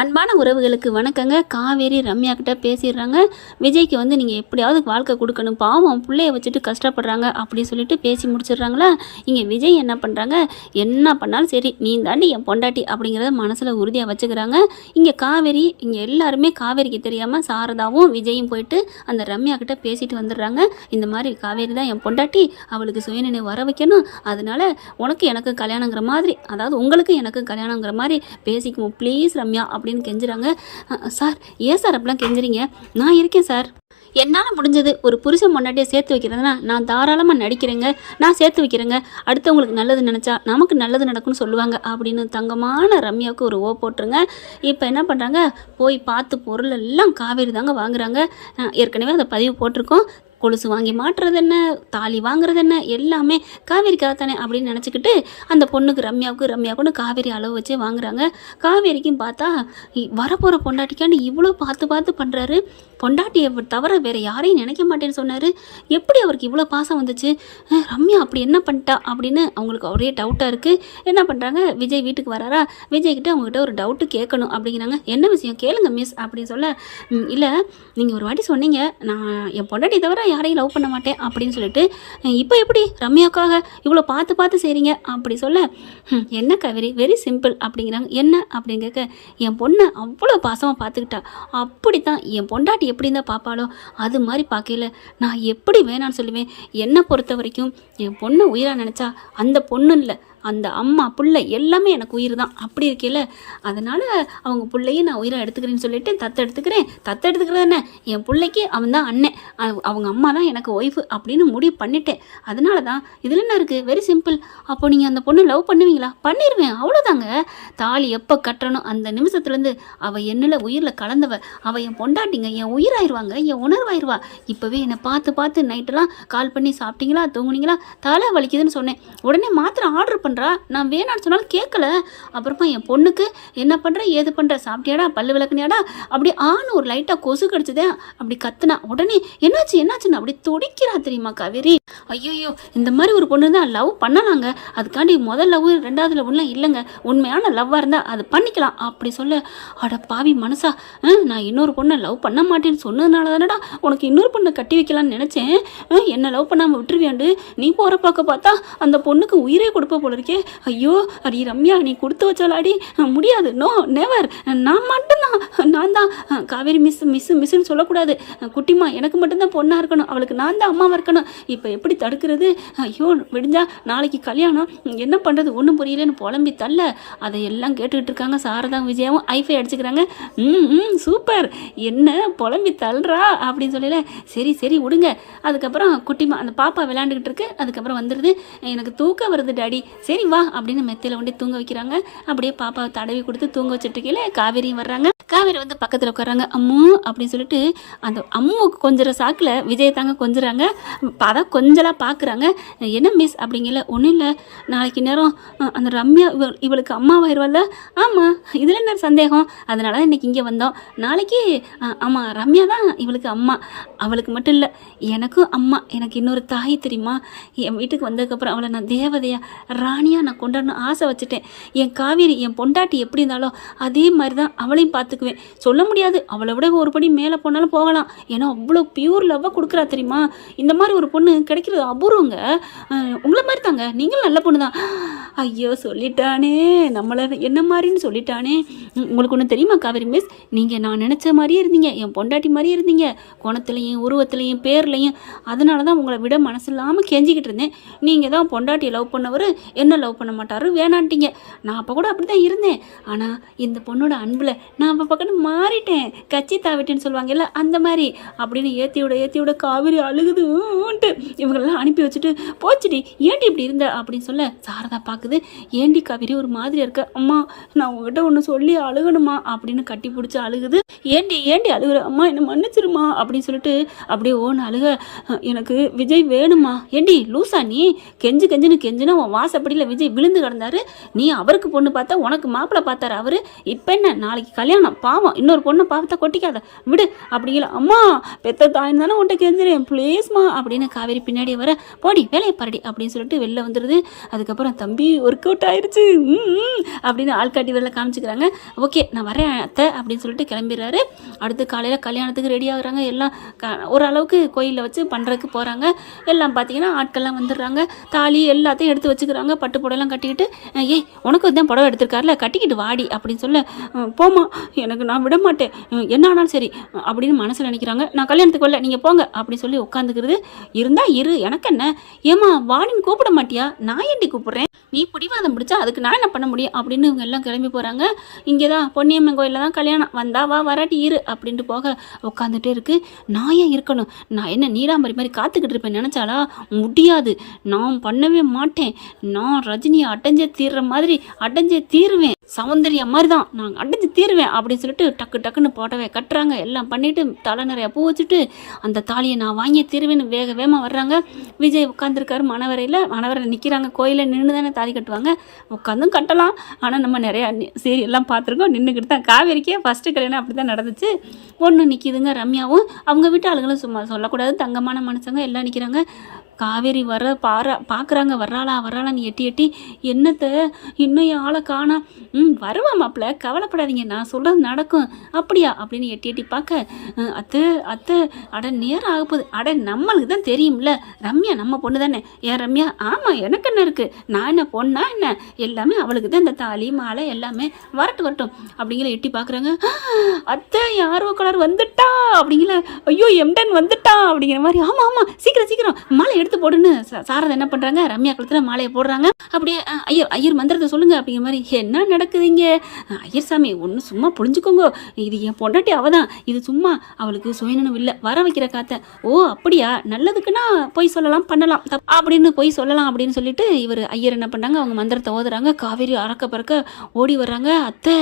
அன்பான உறவுகளுக்கு வணக்கங்க. காவேரி ரம்யா கிட்ட பேசிடுறாங்க. விஜய்க்கு நீங்கள் எப்படியாவது வாழ்க்கை கொடுக்கணும், பாவம் பிள்ளைய வச்சுட்டு கஷ்டப்படுறாங்க அப்படி சொல்லிட்டு பேசி முடிச்சிடுறாங்களா. இங்கே விஜய் என்ன பண்ணுறாங்க, என்ன பண்ணாலும் சரி நீ தாண்டி என் பொண்டாட்டி அப்படிங்கிறத மனசில் உறுதியாக வச்சுக்கிறாங்க. இங்கே காவேரி, இங்கே எல்லாருமே காவேரிக்கு தெரியாமல் சாரதாவும் விஜயும் போயிட்டு அந்த ரம்யா கிட்ட பேசிட்டு வந்துடுறாங்க. இந்த மாதிரி காவேரி தான் என் பொண்டாட்டி, அவளுக்கு சுயநினைவு வர வைக்கணும், அதனால உனக்கு எனக்கு கல்யாணங்கிற மாதிரி, அதாவது உங்களுக்கு எனக்கு கல்யாணங்கிற மாதிரி பேசிக்குவோம் ப்ளீஸ் ரம்யா அப்படின்னு கெஞ்சுறாங்க. சார் ஏன் சார் அப்படிலாம் கெஞ்சுறீங்க, நான் இருக்கேன் சார், என்னால் முடிஞ்சது ஒரு புருஷன் பொண்டாட்டியை சேர்த்து வைக்கிறதுனா நான் தாராளமாக நடிக்கிறேங்க, நான் சேர்த்து வைக்கிறேங்க, அடுத்தவங்களுக்கு நல்லது நினச்சா நமக்கு நல்லது நடக்கும்னு சொல்லுவாங்க அப்படின்னு தங்கமான ரம்யாவுக்கு ஒரு ஓ போட்டுருங்க. இப்போ என்ன பண்ணுறாங்க, போய் பார்த்து பொருள் எல்லாம் காவேரி தாங்க வாங்குறாங்க. ஏற்கனவே அதை பதிவு போட்டிருக்கோம். கொலுசு வாங்கி மாட்டுறது என்ன, தாலி வாங்குறது என்ன, எல்லாமே காவேரிக்காக தானே அப்படின்னு நினச்சிக்கிட்டு அந்த பொண்ணுக்கு ரம்யாவுக்குன்னு காவேரி அளவு வச்சே வாங்குறாங்க. காவேரிக்கும் பார்த்தா வரப்போகிற பொண்டாட்டிக்காண்டி இவ்வளோ பார்த்து பண்ணுறாரு. பொண்டாட்டியை தவிர வேறு யாரையும் நினைக்க மாட்டேன்னு சொன்னார். எப்படி அவருக்கு இவ்வளோ பாசம் வந்துச்சு, ரம்யா அப்படி என்ன பண்ணிட்டா அப்படின்னு அவங்களுக்கு ஒரே டவுட்டாக இருக்குது. என்ன பண்ணுறாங்க, விஜய் வீட்டுக்கு வராரா, விஜய்கிட்ட அவங்ககிட்ட ஒரு டவுட்டு கேட்கணும் அப்படிங்கிறாங்க. என்ன விஷயம் கேளுங்க மிஸ் அப்படின்னு சொல்ல, இல்லை நீங்கள் ஒரு வாட்டி சொன்னீங்க நான் என் பொண்டாட்டி தவிர யாரையும் லவ் பண்ண மாட்டேன் அப்படின்னு சொல்லிட்டு, இப்போ எப்படி ரம்யாவுக்காக இவ்வளோ பார்த்து செய்கிறீங்க அப்படி சொல்ல, என்ன காவேரி வெரி சிம்பிள் அப்படிங்கிறாங்க. என்ன அப்படின்னு கேட்க, என் பொண்ணை அவ்வளோ பாசமாக பார்த்துக்கிட்டா, அப்படி தான் என் பொண்டாட்டி எப்படி இருந்தால் பார்ப்பாளோ அது மாதிரி பார்க்கல நான் எப்படி வேணான்னு சொல்லுவேன். என்னை பொறுத்த வரைக்கும் என் பொண்ணை உயிராக நினச்சா அந்த பொண்ணு இல்லை, அந்த அம்மா பிள்ளை எல்லாமே எனக்கு உயிர் தான். அப்படி இருக்கையில் அதனால் அவங்க பிள்ளையும் நான் உயிராக எடுத்துக்கிறேன்னு சொல்லிட்டு தத்தெடுத்துக்கிறது என்ன, என் பிள்ளைக்கு அவன் தான் அண்ணன், அவங்க அம்மா தான் எனக்கு ஒய்ஃபு அப்படின்னு முடிவு பண்ணிட்டேன். அதனால தான் இதில் என்ன இருக்குது, வெரி சிம்பிள். அப்போ நீங்கள் அந்த பொண்ணு லவ் பண்ணுவீங்களா, பண்ணிடுவேன், அவ்வளோதாங்க. தாலி எப்போ கட்டணும் அந்த நிமிஷத்துலேருந்து அவள் என்னில் உயிரில் கலந்தவ, அவள் என் பொண்டாட்டிங்க, என் உயிராயிருவாங்க, என் உணர்வாயிருவா. இப்போவே என்னை பார்த்து நைட்டெல்லாம் கால் பண்ணி சாப்பிட்டீங்களா தூங்குனீங்களா தலை வலிக்குதுன்னு சொன்னேன், உடனே மாத்திரை ஆர்டர் பண்ணுறா, நான் வேணான்னு சொன்னாலும் கேட்கல. அப்புறமா என் பொண்ணுக்கு என்ன பண்ணுற ஏது பண்ணுற, சாப்பிட்டியாடா பல்லு விளக்குனியாடா அப்படி ஆணு ஒரு லைட்டாக கொசு கடிச்சதே அப்படி கத்துனா, உடனே என்னாச்சுன்னு அப்படி துடிக்கிறா தெரியுமா காவேரி. ஐயோ இந்த மாதிரி ஒரு பொண்ணு தான் லவ் பண்ணலாங்க, அதுக்காண்டி முதல் லவ் ரெண்டாவது லவ்லாம் இல்லைங்க, உண்மையான லவ்வாக இருந்தால் அது பண்ணிக்கலாம் அப்படி சொல்ல, அட பாவி மனசா, நான் இன்னொரு பொண்ணை லவ் பண்ண மாட்டேன்னு சொன்னதுனால தானடா உனக்கு இன்னொரு பொண்ணை கட்டி வைக்கலான்னு நினச்சேன், என்ன லவ் பண்ணாமல் விட்டுருவியாண்டு நீ போகிற பார்க்க பார்த்தா அந்த பொண்ணுக்கு உயிரே கொடுப்ப போல இருக்கே. ஐயோ அடி ரம்யா நீ கொடுத்து வச்சாலாடி, முடியாது, நோ நெவர், நான் மட்டும்தான், நான் தான் காவேரி மிஸ்ன்னு சொல்லக்கூடாது, குட்டிமா எனக்கு மட்டும்தான் பொண்ணாக இருக்கணும், அவளுக்கு நான் தான் அம்மாவாக இருக்கணும். இப்போ எப்படி தடுக்கிறது, ஐயோ விடிஞ்சா நாளைக்கு கல்யாணம், என்ன பண்ணுறது ஒன்றும் புரியலன்னு புலம்பி தள்ள அதையெல்லாம் கேட்டுக்கிட்டு இருக்காங்க. சாரதா விஜயாவும் ஐஃபை அடிச்சுக்கிறாங்க. சூப்பர், என்ன புலம்பி தள்ளுறா அப்படின்னு சொல்லல, சரி விடுங்க. அதுக்கப்புறம் குட்டிமா அந்த பாப்பா விளையாண்டுக்கிட்டு இருக்கு, அதுக்கப்புறம் வந்துடுது, எனக்கு தூக்கம் வருது டாடி, சரி வா அப்படின்னு மெத்தையில் கொண்டு தூங்க வைக்கிறாங்க. அப்படியே பாப்பாவை தடவி கொடுத்து தூங்க வச்சுட்டு இருக்கையில காவேரியும் வர்றாங்க. காவேரி வந்து பக்கத்தில் உட்காராங்க. அம்மு அப்படின்னு சொல்லிட்டு அந்த அம்முக்கு கொஞ்சம் சாக்கில் விஜய் தாங்க கொஞ்சிறாங்க. அதான் கொஞ்சலாக பார்க்குறாங்க. என்ன மிஸ் அப்படிங்கல, ஒன்றும் இல்லை, நாளைக்கு நேரம் அந்த ரம்யா இவளுக்கு அம்மாவாயிருவாள்ல, ஆமாம் இதில் என்ன சந்தேகம், அதனால தான் இன்றைக்கி இங்கே வந்தோம். நாளைக்கு ஆமாம் ரம்யா தான் இவளுக்கு அம்மா, அவளுக்கு மட்டும் இல்லை எனக்கும் அம்மா, எனக்கு இன்னொரு தாய் தெரியுமா, என் வீட்டுக்கு வந்ததுக்கப்புறம் அவளை நான் தேவதையா ராணியாக நான் கொண்டாடணும் ஆசை வச்சுட்டேன். என் காவேரி என் பொண்டாட்டி எப்படி இருந்தாலும் அதே மாதிரி தான் அவளையும் பார்த்துக்குவேன். சொல்ல முடியாது, அவளை விட ஒரு படி மேலே போனாலும் போகலாம், ஏன்னா அவ்வளோ பியூர் லவ்வாக கொடுக்குறா தெரியுமா. இந்த மாதிரி ஒரு பொண்ணு கிடைக்கிறது அபூர்வங்க, உங்களை மாதிரி தாங்க, நீங்களும் நல்ல பொண்ணு தான். ஐயோ சொல்லிட்டானே, நம்மளை என்ன மாதிரின்னு சொல்லிட்டானே. உங்களுக்கு ஒன்று தெரியுமா காவேரி மிஸ், நீங்கள் நான் நினச்ச மாதிரியே இருந்தீங்க, என் பொண்டாட்டி மாதிரியே இருந்தீங்க, குணத்துலையும் உருவத்துலையும் பேர்லையும், அதனால தான் உங்களை விட மனசு இல்லாமல் கெஞ்சிக்கிட்டு இருந்தேன். நீங்கள் தான் பொண்டாட்டியை லவ் பண்ணவர் என்ன லவ் பண்ண மாட்டாரு வேணான்ட்டீங்க. நான் அப்போ கூட அப்படி தான் இருந்தேன், ஆனால் இந்த பொண்ணோட அன்பில் நான் அப்போ பக்கம் மாறிட்டேன், கச்சி தாவிட்டேன்னு சொல்லுவாங்கல்ல அந்த மாதிரி அப்படின்னு ஏற்றி விட காவேரி அழுகுதுன்ட்டு இவங்களெல்லாம் அனுப்பி வச்சுட்டு, போச்சுடி ஏன்டி இப்படி இருந்த அப்படின்னு சொல்ல, சாரதா பார்க்குது, ஏண்டி காவேரி ஒரு மாதிரியா இருக்க, அம்மா நான் உங்ககிட்ட ஒன்று சொல்லி அழுகணுமா அப்படின்னு கட்டி பிடிச்சி அழுகுது. ஏண்டி அழுகுற, அம்மா என்னை மன்னிச்சிருமா அப்படின்னு சொல்லிட்டு அப்படியே ஓன்னு அழுக, எனக்கு விஜய் வேணுமா, ஏண்டி லூசா நீ, கெஞ்சுனா உன் வாசப்படியில் விஜய் விழுந்து கிடந்தாரு, நீ அவருக்கு பொண்ணு பார்த்தா உனக்கு மாப்பிள்ளை பார்த்தாரு அவரு, இப்போ என்ன நாளைக்கு கல்யாணம் பாவம், இன்னொரு பொண்ணை பாவத்தை கொட்டிக்காத விடு அப்படிங்கிற. அம்மா பெத்த தாயின் தானே உன்ட்ட கெஞ்சுறேன் ப்ளீஸ்மா அப்படின்னு காவேரி பின்னாடி வர, போடி வேலையை பாருடி அப்படின்னு சொல்லிட்டு வெளில வந்துடுது. அதுக்கப்புறம் தம்பி ஒர்க் அவுட் ஆயிடுச்சு அப்படின்னு ஆள்காட்டி வரல காமிச்சிக்கிறாங்க. ஓகே நான் வரேன் அத்தை அப்படின்னு சொல்லிட்டு கிளம்பிடுறாரு. அடுத்து காலையில் கல்யாணத்துக்கு ரெடி ஆகுறாங்க. எல்லாம் ஓரளவுக்கு கோயிலில் வச்சு பண்ணுறதுக்கு போகிறாங்க. எல்லாம் பார்த்தீங்கன்னா ஆட்கள்லாம் வந்துடுறாங்க. தாலி எல்லாத்தையும் எடுத்து வச்சுக்கிறாங்க. பட்டு புடவைலாம் கட்டிக்கிட்டு, ஏய் உனக்கு தான் புடவை எடுத்திருக்காருல கட்டிக்கிட்டு வாடி அப்படின்னு சொல்ல, போமா எனக்கு நான் விட மாட்டேன் என்ன ஆனாலும் சரி அப்படின்னு மனசில் நினைக்கிறாங்க. நான் கல்யாணத்துக்கு வரல நீங்கள் போங்க அப்படின்னு சொல்லி உட்காந்துக்கிறது. இருந்தா இரு எனக்கு என்ன, ஏமா வாடின்னு கூப்பிட மாட்டியா, நான் ஏண்டி கூப்பிட்றேன், நீ பிடிவாதம் பிடிச்சா அதுக்கு நான் என்ன பண்ண முடியும் அப்படின்னு இவங்க எல்லாம் கிளம்பி போகிறாங்க. இங்கே தான் பொன்னியம்மன் கோயிலில் தான் கல்யாணம், வந்தா வா வராட்டி இரு அப்படின்ட்டு போக உட்காந்துட்டே இருக்கு. நான் ஏன் இருக்கணும், நான் என்ன நீலாம்பரி மாதிரி காத்துக்கிட்டு இருப்பேன் நினச்சாலா, முடியாது, நான் பண்ணவே மாட்டேன், நான் ரஜினியை அடைஞ்சே தீர்ற மாதிரி அடைஞ்சே தீருவேன், சௌந்தர்யா மாதிரி தான் நான் அடைஞ்சு தீருவேன் அப்படின்னு சொல்லிட்டு டக்கு டக்குன்னு போட்டவே கட்டுறாங்க. எல்லாம் பண்ணிவிட்டு தலை நிறைய பூ வச்சுட்டு அந்த தாலியை நான் வாங்கி தீருவேன்னு வேக வேகமாக வர்றாங்க. விஜய் உட்காந்துருக்காரு மணவரையில் நிற்கிறாங்க. கோயிலில் நின்று தானே தாலி கட்டுவாங்க, உட்காந்தும் கட்டலாம். ஆனால் நம்ம நிறையா எல்லாம் பார்த்துருக்கோம், நின்றுக்கிட்டு தான். காவேரிக்கே ஃபஸ்ட்டு கல்யாணம் அப்படி தான் நடந்துச்சு. பொண்ணு நிற்கிதுங்க, ரம்யாவும் அவங்க வீட்டு ஆளுங்களும் சும்மா சொல்லக்கூடாது, தங்கமான மனுஷங்க எல்லாம் நிற்கிறாங்க. காவேரி வர பார்க்குறாங்க, வர்றாளான்னு எட்டி என்னத்தை இன்னும் என் ஆளை காணா, வருவா மாப்பிள்ள கவலைப்படாதீங்க நான் சொல்கிறது நடக்கும் அப்படியா அப்படின்னு எட்டி பார்க்க, அத்தை அட நேரம் ஆகப்போகுது, அட நம்மளுக்கு தான் தெரியும்ல ரம்யா நம்ம பொண்ணு தானே, ஏன் ரம்யா, ஆமாம் எனக்கு என்ன இருக்குது, நான் என்ன பொண்ணா என்ன, எல்லாமே அவளுக்கு தான் இந்த தாலி மாலை எல்லாமே, வரட்டும் அப்படிங்கிற எட்டி பார்க்குறாங்க. அத்தை யாரோ கலர் வந்துட்டா அப்படிங்கிற, ஐயோ எம்டன் வந்துட்டா அப்படிங்கிற மாதிரி. ஆமாம் சீக்கிரம் மாலை எடுத்து போடுன்னு சாரதா என்ன பண்ணுறாங்க, ரம்யா கழுத்தில் மாலையை போடுறாங்க. அப்படியே ஐயர் மந்திரத்தை சொல்லுங்க அப்படிங்கிற மாதிரி. என்ன நடக்குதுங்க ஐயர் சாமி, ஒன்று சும்மா புரிஞ்சுக்கோங்க, இது என் பொண்டாட்டி அவதான், இது சும்மா அவளுக்கு சுயநனம் இல்லை, வர வைக்கிற காத்த. ஓ அப்படியா, நல்லதுக்குன்னா போய் சொல்லலாம் பண்ணலாம் அப்படின்னு போய் சொல்லலாம் அப்படின்னு சொல்லிட்டு இவர் ஐயர் என்ன பண்ணாங்க, அவங்க மந்திரத்தை ஓதுறாங்க. காவேரி அறக்க பறக்க ஓடி வர்றாங்க. அத்தை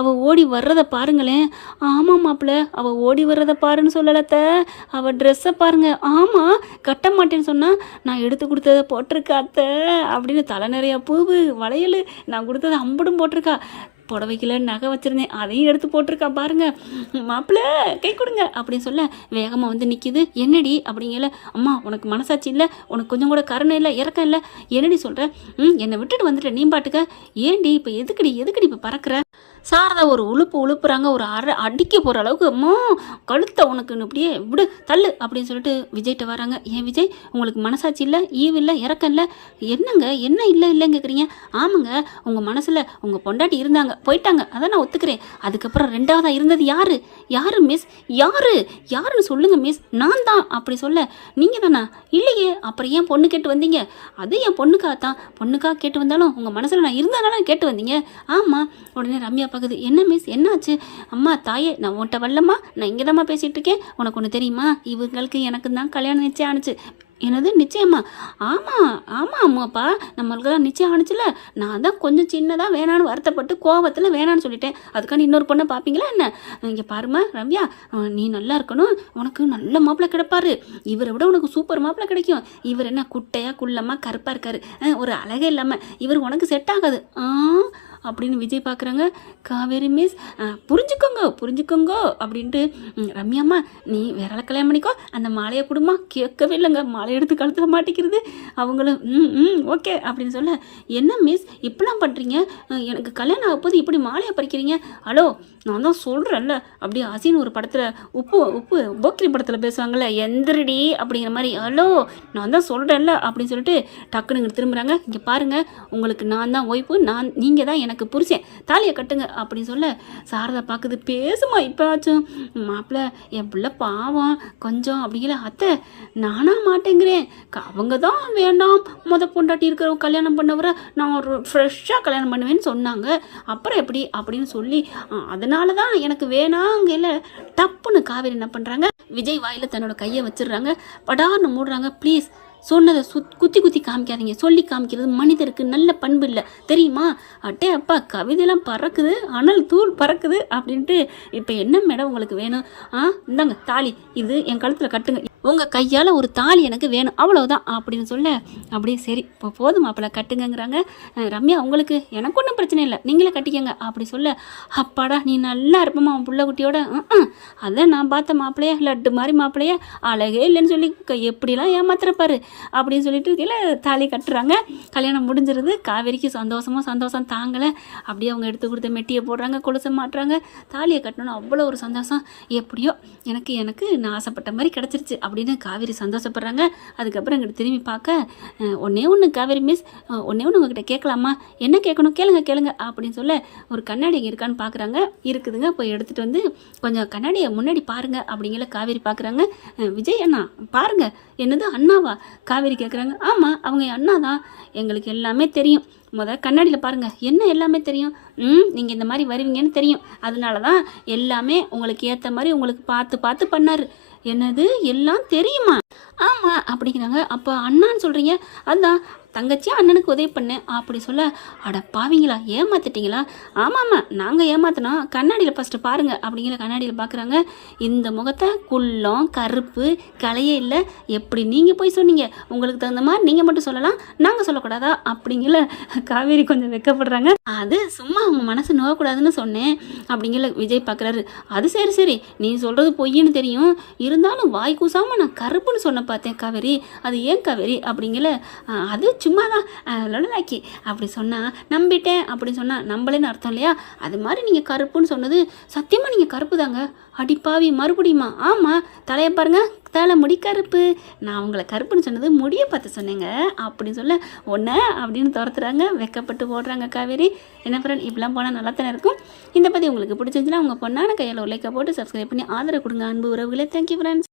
அவள் ஓடி வர்றதை பாருங்களேன். ஆமாம் மாப்பிள்ள அவள் ஓடி வர்றதை பாருன்னு சொல்லலத்த, அவள் ட்ரெஸ்ஸை பாருங்க. ஆமாம் கட்ட மாட்டேன்னு சொன்னா நான் எடுத்து கொடுத்ததை போட்டிருக்கா அத்தை அப்படின்னு, தலை நிறையா பூவு வளையல் நான் கொடுத்ததை அம்புடும் போட்டிருக்கா, புடவைக்கில் நகை வச்சுருந்தேன் அதையும் எடுத்து போட்டிருக்கா பாருங்க, மாப்பிள்ள கை கொடுங்க அப்படின்னு சொல்ல வேகமாக வந்து நிற்கிது. என்னடி அப்படிங்கல, அம்மா உனக்கு மனசாட்சி இல்லை, உனக்கு கொஞ்சம் கூட கருணை இல்லை இறக்கம் இல்லை, என்னடி சொல்கிற, என்னை விட்டுட்டு வந்துட்டேன் நீ பாட்டுக்க, ஏண்டி இப்போ எதுக்கடி இப்போ பறக்கிற. சாரதா ஒரு உழுப்புறாங்க, ஒரு அடிக்க போகிற அளவுக்கு, அம்மா கழுத்தை உனக்கு இப்படியே விடு தள்ளு அப்படின்னு சொல்லிட்டு விஜய்கிட்ட வராங்க. ஏன் விஜய் உங்களுக்கு மனசாட்சி இல்லை, ஈவு இல்லை இறக்கம் இல்லை, என்னங்க என்ன இல்லைன்னு கேட்குறீங்க. ஆமாங்க உங்கள் மனசில் உங்கள் பொண்டாட்டி இருந்தாங்க போயிட்டாங்க, அதான் நான் ஒத்துக்கிறேன். அதுக்கப்புறம் ரெண்டாவதாக இருந்தது யாரு மிஸ், யாருன்னு சொல்லுங்கள் மிஸ், நான் தான் அப்படி சொல்ல, நீங்கள் தானா, இல்லையே அப்புறம் ஏன் பொண்ணு கேட்டு வந்தீங்க, அது என் பொண்ணுக்காக கேட்டு வந்தாலும் உங்கள் மனசில் நான் இருந்ததுனால கேட்டு வந்தீங்க. ஆமாம். உடனே ரம்யா பார்க்குது, என்ன மிஸ் என்னாச்சு, அம்மா தாயே நான் உன்ட்ட வரலம்மா, நான் இங்கே தான்மா பேசிகிட்டு இருக்கேன், உனக்கு ஒன்று தெரியுமா, இவங்களுக்கு எனக்கு தான் கல்யாணம் நிச்சயம் ஆணுச்சு. என்னது நிச்சயமா, ஆமாம் அம்மாப்பா நம்மளுக்கு தான் நிச்சயம் ஆணுச்சுல, நான் தான் கொஞ்சம் சின்னதாக வேணான்னு வருத்தப்பட்டு கோவத்தில் வேணான்னு சொல்லிட்டேன், அதுக்கான இன்னொரு பொண்ணை பார்ப்பீங்களா என்ன, இங்கே பாருமா ரம்யா நீ நல்லா இருக்கணும், உனக்கு நல்ல மாப்பிள்ளை கிடைப்பாரு, இவரை விட உனக்கு சூப்பர் மாப்பிள்ளை கிடைக்கும், இவர் என்ன குட்டையாக குள்ளமாக கருப்பாக இருக்காரு, ஒரு அழகே இல்லாமல், இவர் உனக்கு செட் ஆகாது அப்படின்னு விஜய் பார்க்குறாங்க. காவேரி மிஸ் புரிஞ்சுக்கோங்க அப்படின்ட்டு, ரம்யாம்மா நீ வேற கல்யாணம் பண்ணிக்கோ, அந்த மாலையை கொடுமா, கேட்கவே இல்லைங்க, மாலை எடுத்து கழுத்தில் மாட்டிக்கிறது. அவங்களும் ஓகே அப்படின்னு சொல்ல, என்ன மிஸ் இப்படிலாம் பண்ணுறீங்க, எனக்கு கல்யாணம் ஆகும்போது இப்படி மாலையை பறிக்கிறீங்க, ஹலோ நான் தான் சொல்கிறேன்ல, அப்படியே அசின் ஒரு படத்தில் உப்பு போக்கிரி படத்தில் பேசுவாங்கள்ல, எந்திரடி அப்படிங்கிற மாதிரி, ஹலோ நான் தான் சொல்கிறேன்ல அப்படின்னு சொல்லிட்டு டக்குன்னு இங்கே திரும்புகிறாங்க. இங்கே பாருங்கள் உங்களுக்கு நான் தான் ஒய்ஃபு, நீங்கள் தான் எனக்கு புருஷன், தாலியை கட்டுங்க அப்படின்னு சொல்ல சாரதா பார்க்குது, பேசுமா இப்போ ஆச்சும், மாப்பிள்ள என் பிள்ளை பாவம் கொஞ்சம் அப்படிங்கிற, அத்தை நானா மாட்டேங்கிறேன், அவங்க தான் வேண்டாம் பொண்டாட்டி இருக்கிறவங்க கல்யாணம் பண்ணவரை நான் ஒரு ஃப்ரெஷ்ஷாக கல்யாணம் பண்ணுவேன்னு சொன்னாங்க, அப்புறம் எப்படி அப்படின்னு சொல்லி அதனால தான் எனக்கு வேணாங்கல. டப்புன்னு காவேரி என்ன பண்ணுறாங்க, விஜய் வாயில் தன்னோட கையை வச்சிடுறாங்க, படார்னு மூடுறாங்க. ப்ளீஸ் சொன்னதை குத்தி குத்தி காமிக்காதீங்க. சொல்லி காமிக்கிறது மனிதருக்கு நல்ல பண்பு இல்லை தெரியுமா? அட்டே அப்பா கவிதையெல்லாம் பறக்குது, அனல் தூள் பறக்குது அப்படின்ட்டு. இப்போ என்ன மேடம் உங்களுக்கு வேணும்? இந்தாங்க தாலி, இது என் கழுத்தில் கட்டுங்க, உங்கள் கையால் ஒரு தாலி எனக்கு வேணும், அவ்வளோதான் அப்படின்னு சொல்ல, அப்படியே சரி இப்போ போதும் மாப்பிள்ள கட்டுங்கங்கிறாங்க. ரம்யா உங்களுக்கு எனக்கு ஒன்றும் பிரச்சனை இல்லை, நீங்களே கட்டிக்கங்க அப்படி சொல்ல, அப்பாடா நீ நல்லா இருப்பமா உன் புள்ள குட்டியோட. அதான் நான் பார்த்த மாப்பிள்ளையா லட்டு மாதிரி மாப்பிள்ளையா அழகே இல்லைன்னு சொல்லி எப்படிலாம் ஏமாத்துறப்பாரு அப்படின்னு சொல்லிட்டு கீழே தாலி கட்டுறாங்க. கல்யாணம் முடிஞ்சிருது. காவேரிக்கு சந்தோஷம் தாங்கலை. அப்படியே அவங்க எடுத்து கொடுத்த மெட்டியை போடுறாங்க, கொலுசை மாட்டுறாங்க. தாலியை கட்டணும்னு அவ்வளோ ஒரு சந்தோஷம். எப்படியோ எனக்கு நான் ஆசைப்பட்ட மாதிரி கிடச்சிருச்சு அப்படின்னு காவேரி சந்தோஷப்படுறாங்க. அதுக்கப்புறம் எங்கிட்ட திரும்பி பார்க்க, ஒன்றே ஒன்று காவேரி மிஸ், ஒன்றே ஒன்று உங்ககிட்ட கேட்கலாமா? என்ன கேட்கணும்? கேளுங்க அப்படின்னு சொல்ல, ஒரு கண்ணாடி இங்கே இருக்கான்னு பார்க்குறாங்க. இருக்குதுங்க, போய் எடுத்துகிட்டு வந்து கொஞ்சம் கண்ணாடியை முன்னாடி பாருங்கள் அப்படிங்கிற காவேரி பார்க்குறாங்க. விஜய் அண்ணா பாருங்க. என்னது அண்ணாவா? காவேரி கேட்குறாங்க. ஆமாம் அவங்க அண்ணா தான், எங்களுக்கு எல்லாமே தெரியும். கண்ணாடியில் பாருங்கள். என்ன எல்லாமே தெரியும்? நீங்கள் இந்த மாதிரி வருவீங்கன்னு தெரியும், அதனால தான் எல்லாமே உங்களுக்கு ஏற்ற மாதிரி உங்களுக்கு பார்த்து பண்ணார். என்னது எல்லாம் தெரியுமா? ஆமாம் அப்படிங்கிறாங்க. அப்போ அண்ணான்னு சொல்கிறீங்க? அதுதான் தங்கச்சியா அண்ணனுக்கு உதவி பண்ணேன் அப்படி சொல்ல, அட பாவீங்களா ஏமாத்திட்டீங்களா? ஆமாம் நாங்கள் ஏமாத்தினோம், கண்ணாடியில் ஃபஸ்ட்டு பாருங்கள் அப்படிங்கிற கண்ணாடியில் பார்க்குறாங்க. இந்த முகத்தை குள்ளம் கருப்பு கலையே இல்லை, எப்படி நீங்கள் போய் சொன்னீங்க? உங்களுக்கு தகுந்த மாதிரி நீங்கள் மட்டும் சொல்லலாம், நாங்கள் சொல்லக்கூடாதா அப்படிங்கிற காவேரி கொஞ்சம் வெக்கப்படுறாங்க. அது சும்மா அவங்க மனசு நோகக்கூடாதுன்னு சொன்னேன் அப்படிங்கிற விஜய் பார்க்குறாரு. அது சரி நீ சொல்கிறது பொய்ன்னு தெரியும், இருந்தாலும் வாய் கூசாமல் நான் கருப்புன்னு சொன்ன பார்த்தேன் காவேரி, அது ஏன் காவேரி அப்படிங்கிற, அது சும்மா தான் லொடலாக்கி அப்படி சொன்னால் நம்பிட்டேன் அப்படின்னு சொன்னால் நம்பலேன்னு அர்த்தம் இல்லையா? அது மாதிரி நீங்கள் கருப்புன்னு சொன்னது சத்தியமாக நீங்கள் கருப்பு தாங்க. அடிப்பாவி மறுபடியுமா? ஆமாம் தலையை பாருங்கள், தலை முடி கருப்பு, நான் உங்களை கருப்புன்னு சொன்னது முடியை பார்த்து சொன்னேங்க அப்படின்னு சொல்ல, ஒன்று அப்படின்னு துரத்துறாங்க. வெக்கப்பட்டு போடுறாங்க காவேரி. என்ன ஃப்ரெண்ட் இப்படிலாம் போனால் நல்லா தானே இருக்கும். இந்த பற்றி உங்களுக்கு பிடிச்சிருந்துச்சுன்னா உங்கள் பொண்ணான கையில் ஒரு லைக்கை போட்டு சப்ஸ்கிரைப் பண்ணி ஆதரவு கொடுங்க அன்பு உறவுகளே. Thank you friends.